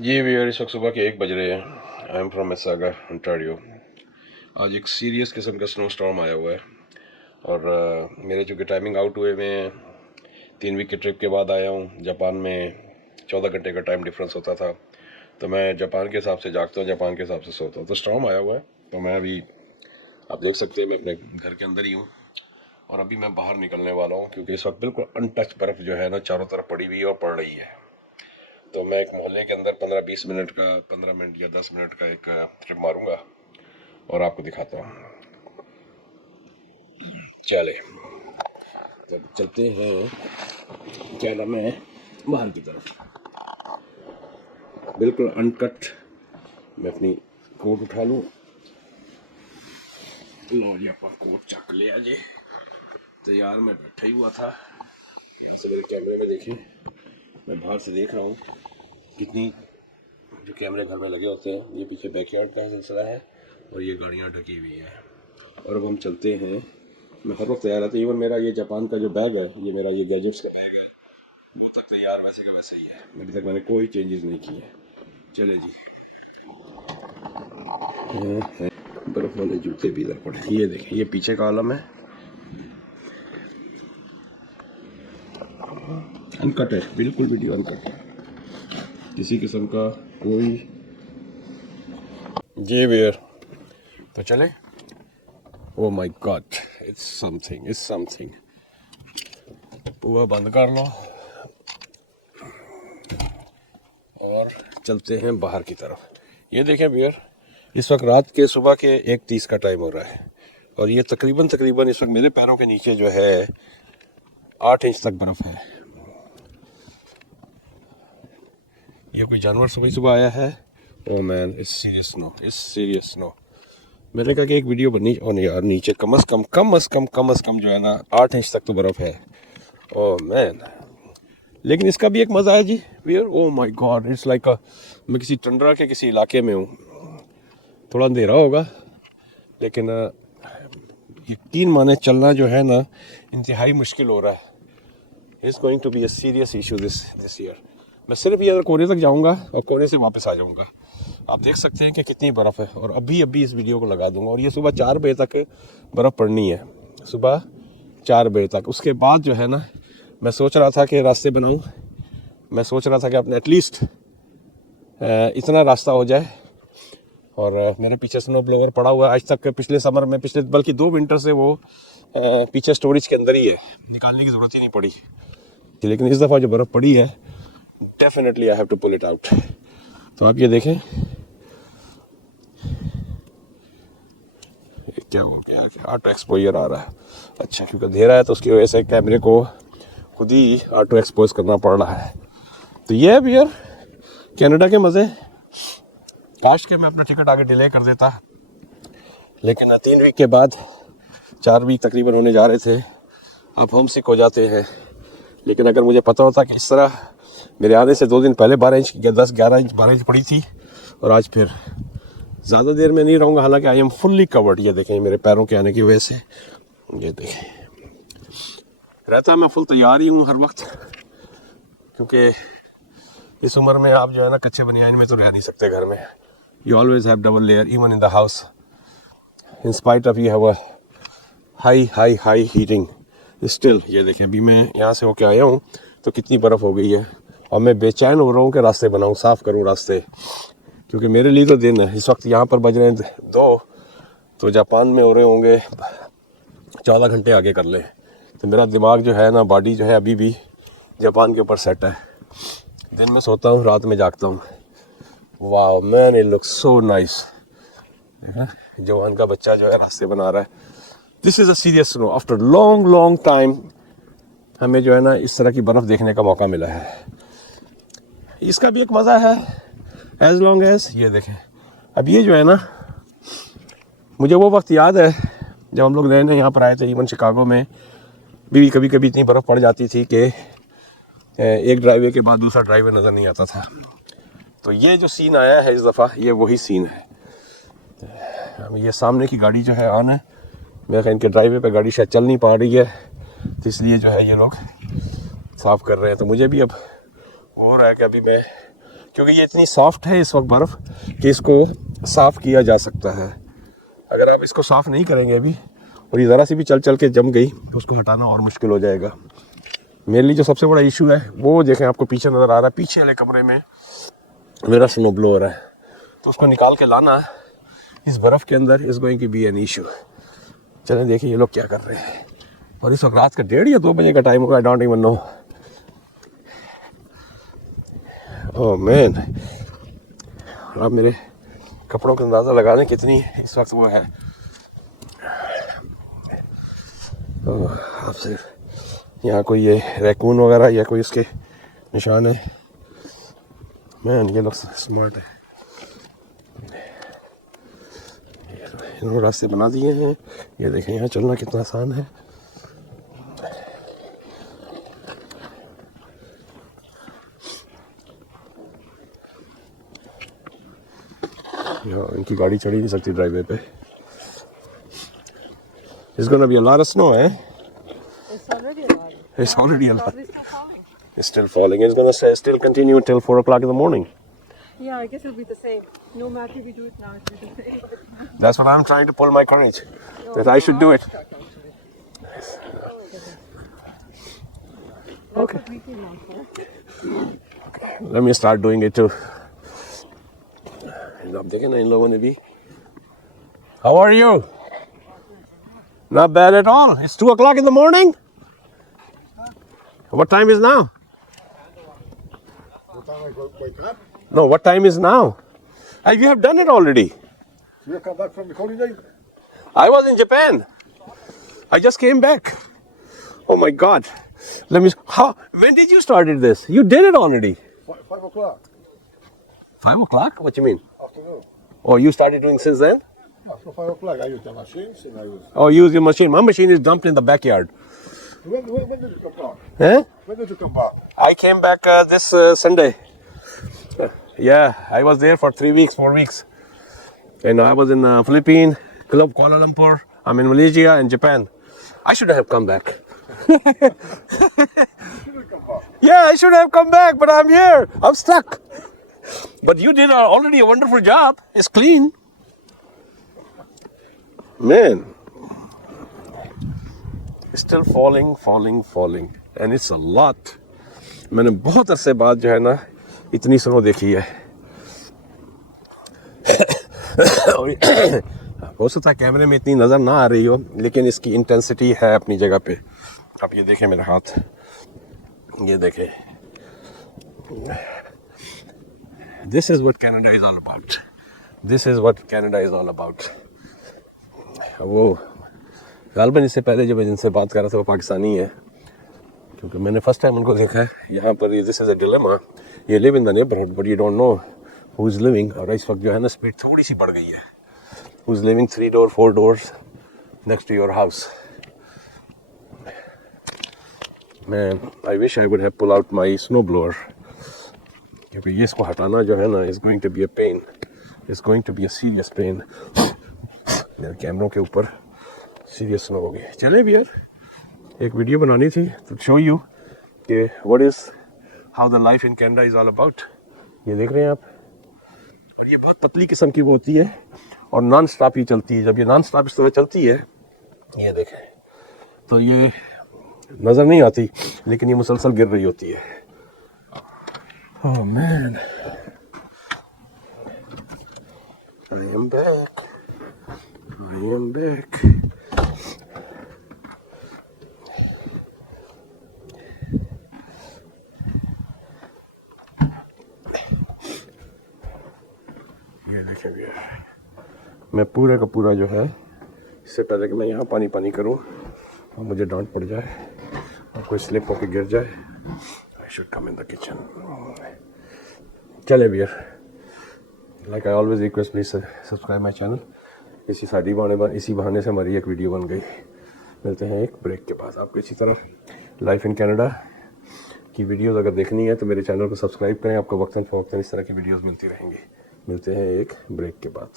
जी भैया, इस वक्त सुबह के 1 बज रहे हैं। I am from Mississauga, Ontario. आज एक सीरियस किस्म का स्नो स्टॉर्म आया हुआ है और मेरे चूँकि टाइमिंग आउट हुए मैं 3 वीक के ट्रिप के बाद आया हूँ। जापान में 14 घंटे का टाइम डिफरेंस होता था, तो मैं जापान के हिसाब से जागता हूँ, जापान के हिसाब से सोता हूँ। तो स्टॉर्म आया हुआ है, तो मैं अभी आप देख सकते हैं मैं अपने घर के अंदर ही हूँ और अभी मैं बाहर निकलने वाला हूँ, क्योंकि इस वक्त बिल्कुल अनटच बर्फ़ जो है ना चारों तरफ पड़ी हुई है और पड़ रही है। तो मैं एक मोहल्ले के अंदर 15-20 मिनट का 15 मिनट या 10 मिनट का एक ट्रिप मारूंगा और आपको दिखाता हूँ। चले, तो चलते हैं क्या नाम है बाहर की तरफ, बिल्कुल अनकट। मैं अपनी कोट उठा लूँ। लो जी, अपना कोट चक लिया जी। तैयार मैं बैठा ही हुआ था। से मेरे कैमरे में देखिए, मैं बाहर से देख रहा हूँ कितनी जो कैमरे घर में लगे होते हैं। ये पीछे बैकयार्ड का सिलसिला है और ये गाड़ियाँ ढकी हुई हैं। और अब हम चलते हैं। मैं हर वक्त तैयार रहता हूँ। इवन मेरा ये जापान का जो बैग है, ये मेरा ये गैजेट्स का बैग है, वो तक तैयार वैसे का वैसे ही है। अभी तक मैंने कोई चेंजेस नहीं किए। चले जी। बर्फ वाले जूते भी इधर पड़े, ये देखें, ये पीछे का आलम है। अनकट है, बिल्कुल वीडियो अनकट है, किसी किस्म का कोई। जी वियर, तो चले। ओ माय गॉड, इट्स समथिंग। पूरा बंद कर लो और चलते हैं बाहर की तरफ। ये देखें वियर, इस वक्त रात के सुबह के 1:30 का टाइम हो रहा है और ये तकरीबन इस वक्त मेरे पैरों के नीचे जो है 8 इंच तक बर्फ है। ये कोई जानवर सुबह सुबह आया है। Oh man, it's serious snow. मैंने कहा कि एक वीडियो बनी। ओ नहीं यार, नीचे कम अज कम जो है ना 8 इंच तक तो बर्फ है। ओ मैन, लेकिन इसका भी एक मजा है जी वियर। Oh my god, it's like मैं किसी टंड्रा के किसी इलाके में हूँ। थोड़ा अंधेरा होगा, लेकिन यकीन माने चलना जो है ना इंतहाई मुश्किल हो रहा है। It's going to be a serious issue this year. मैं सिर्फ ये कोने तक जाऊंगा और कोने से वापस आ जाऊंगा। आप देख सकते हैं कि कितनी बर्फ़ है और अभी इस वीडियो को लगा दूंगा। और ये सुबह 4 बजे तक बर्फ़ पड़नी है, सुबह 4 बजे तक। उसके बाद जो है ना मैं सोच रहा था कि रास्ते बनाऊं। मैं सोच रहा था कि अपने एटलीस्ट इतना रास्ता हो जाए। और मेरे पीछे स्नो ब्लोवर पड़ा हुआ है आज तक, पिछले समर में, पिछले बल्कि 2 विंटर से वो पीछे स्टोरेज के अंदर ही है, निकालने की ज़रूरत ही नहीं पड़ी। लेकिन इस दफ़ा जो बर्फ़ पड़ी है, definitely I have to pull it out. तो आप ये देखें क्या हो गया, ऑटो एक्सपोजर आ रहा है। अच्छा, क्योंकि अंधेरा है तो उसकी वजह से कैमरे को खुद ही ऑटो एक्सपोज करना पड़ रहा है। तो ये है भैया कनाडा के मज़े। काश के मैं अपना टिकट आगे डिले कर देता, लेकिन 3 वीक के बाद 4 वीक तकरीबन होने जा रहे थे। अब होम सिक हो जाते हैं। लेकिन अगर मुझे पता होता कि इस तरह मेरे आने से 2 दिन पहले 12 इंच या 10-11 इंच 12 इंच पड़ी थी और आज फिर ज़्यादा देर में नहीं रहूँगा। हालांकि आई एम फुल्ली कवर्ड। ये देखें मेरे पैरों के आने की वजह से, ये देखें, रहता मैं फुल तैयार ही हूँ हर वक्त, क्योंकि इस उम्र में आप जो है ना कच्चे बनियान में तो रह नहीं सकते घर में। You always have double layer even in the house, in spite of you have a high heating still. ये देखें, अभी मैं यहाँ से होके आया हूँ तो कितनी बर्फ़ हो गई है और मैं बेचैन हो रहा हूँ कि रास्ते बनाऊँ, साफ़ करूँ रास्ते, क्योंकि मेरे लिए तो दिन है। इस वक्त यहाँ पर बज रहे हैं 2, तो जापान में हो रहे होंगे 14 घंटे आगे कर ले। तो मेरा दिमाग जो है ना, बॉडी जो है अभी भी जापान के ऊपर सेट है। दिन में सोता हूँ, रात में जागता हूँ। वाह man, it looks so nice. जवान का बच्चा जो है रास्ते बना रहा है। This is a serious snow. After long time हमें जो है ना इस तरह की बर्फ़ देखने का मौका मिला है। इसका भी एक मज़ा है, एज लॉन्ग एज। ये देखें, अब ये जो है ना, मुझे वो वक्त याद है जब हम लोग नए नए यहाँ पर आए थे। इवन शिकागो में भी कभी कभी इतनी बर्फ़ पड़ जाती थी कि एक ड्राइवे के बाद दूसरा ड्राइवे नज़र नहीं आता था। तो ये जो सीन आया है इस दफ़ा, ये वही सीन है। ये सामने की गाड़ी जो है ऑन है, मेरे ख्याल इनके ड्राइवे पे गाड़ी शायद चल नहीं पा रही है, तो इसलिए जो है ये लोग साफ़ कर रहे हैं। तो मुझे भी अब हो रहा है कि अभी मैं क्योंकि ये इतनी सॉफ्ट है इस वक्त बर्फ़ कि इसको साफ़ किया जा सकता है। अगर आप इसको साफ़ नहीं करेंगे अभी और ये ज़रा सी भी चल चल के जम गई तो उसको हटाना और मुश्किल हो जाएगा। मेरे लिए जो सबसे बड़ा इशू है वो देखें, आपको पीछे नज़र आ रहा है, पीछे वाले कमरे में मेरा स्नो ब्लोअर है, तो उसको निकाल के लाना इस बर्फ़ के अंदर is going to be an issue. चलें देखिए ये लोग क्या कर रहे हैं। और इस वक्त रात का 1:30 या 2 बजे का टाइम होगा, I don't even know. Oh man, आप मेरे कपड़ों का अंदाज़ा लगा लें कितनी इस वक्त वो है। आप सिर्फ यहाँ कोई ये रैकून वगैरह या कोई उसके निशान है। मैन ये लोग स्मार्ट है, इन्होंने रास्ते बना दिए हैं। ये देखें यहाँ चलना कितना आसान है। यहाँ इनकी गाड़ी चढ़ी नहीं सकती ड्राइवे पे। It's gonna be a lot of snow, eh? It's already a lot. It's already a lot. Probably still falling. It's still falling. It's gonna still continue until 4 o'clock in the morning. Yeah, I guess it'll be the same. No matter if we do it now, it'll be the same. That's what I'm trying to pull my courage. That I should do it. Okay. What we came out for. Let me start doing it too. आप देखें ना इन लोगों ने भी। How are you? Not bad at all. It's 2 o'clock in the morning. What time is now? What time I wake up? No, what time is now? You have done it already. You come back from the holiday? I was in Japan. I just came back. Oh my God. Let me. How? When did you started this? You did it already. 5 o'clock 5 o'clock? What you mean? afternoon. Oh, you started doing since then? After 5 o'clock, I use the machines and I use. Oh, use your machine. My machine is dumped in the backyard. When did you come back? Eh? When did you come back? I came back this Sunday. Yeah, I was there for 3 weeks, 4 weeks. And I was in Philippines, Club Kuala Lumpur. I'm in Malaysia and Japan. I should have come back. You didn't come back. Yeah, I should have come back, but I'm here. I'm stuck. But you did already a wonderful job. It's clean. Man. It's still falling, falling, falling. And it's a lot. मैंने बहुत अरसे बाद जो है ना इतनी snow देखी है। हो सकता है कैमरे में इतनी नज़र ना आ रही हो, लेकिन इसकी इंटेंसिटी है अपनी जगह पे। आप ये देखें मेरा हाथ, ये देखें। This is what Canada is all about. This is what Canada is all about. वो गालबन इससे पहले जब इनसे बात कर रहा था वो पाकिस्तानी है, क्योंकि मैंने फर्स्ट टाइम उनको देखा है यहाँ पर। दिस इज़ अ डिलेमा, ये live in the neighbourhood but you don't know who is living. और इस वक्त जो है ना स्पीड थोड़ी सी बढ़ गई है। Who is living 3 door 4 doors next to your house. Man, I wish I would have pulled out my snow blower, क्योंकि ये इसको हटाना जो है ना is going to be a pain. It's going to be a serious pain. मेरे कैमरों के ऊपर सीरियस स्नो हो गई। चले भी यार, एक वीडियो बनानी थी to show you कि what is how the life in Canada is all about. ये देख रहे हैं आप, और ये बहुत पतली किस्म की वो होती है और नॉन स्टॉप ही चलती है। जब ये नॉन स्टॉप इस तरह चलती है, ये देखें, तो ये नज़र नहीं आती, लेकिन ये मुसलसल गिर रही होती है। Oh man, I am back. I am back. ये देखेंगे, मैं पूरे का पूरा जो है, इससे पहले कि मैं यहाँ पानी पानी करूँ और मुझे डांट पड़ जाए और कोई स्लिप होकर गिर जाए, I should come in the kitchen. चले भैया, like I always request, please subscribe my channel. इसी बहाने से हमारी एक वीडियो बन गई। मिलते हैं एक ब्रेक के बाद। आपको इसी तरह लाइफ इन कनाडा की वीडियोस अगर देखनी है तो मेरे चैनल को सब्सक्राइब करें, आपको वक्तन फ़वक्तन इस तरह की वीडियोस मिलती रहेंगी। मिलते हैं एक ब्रेक के बाद।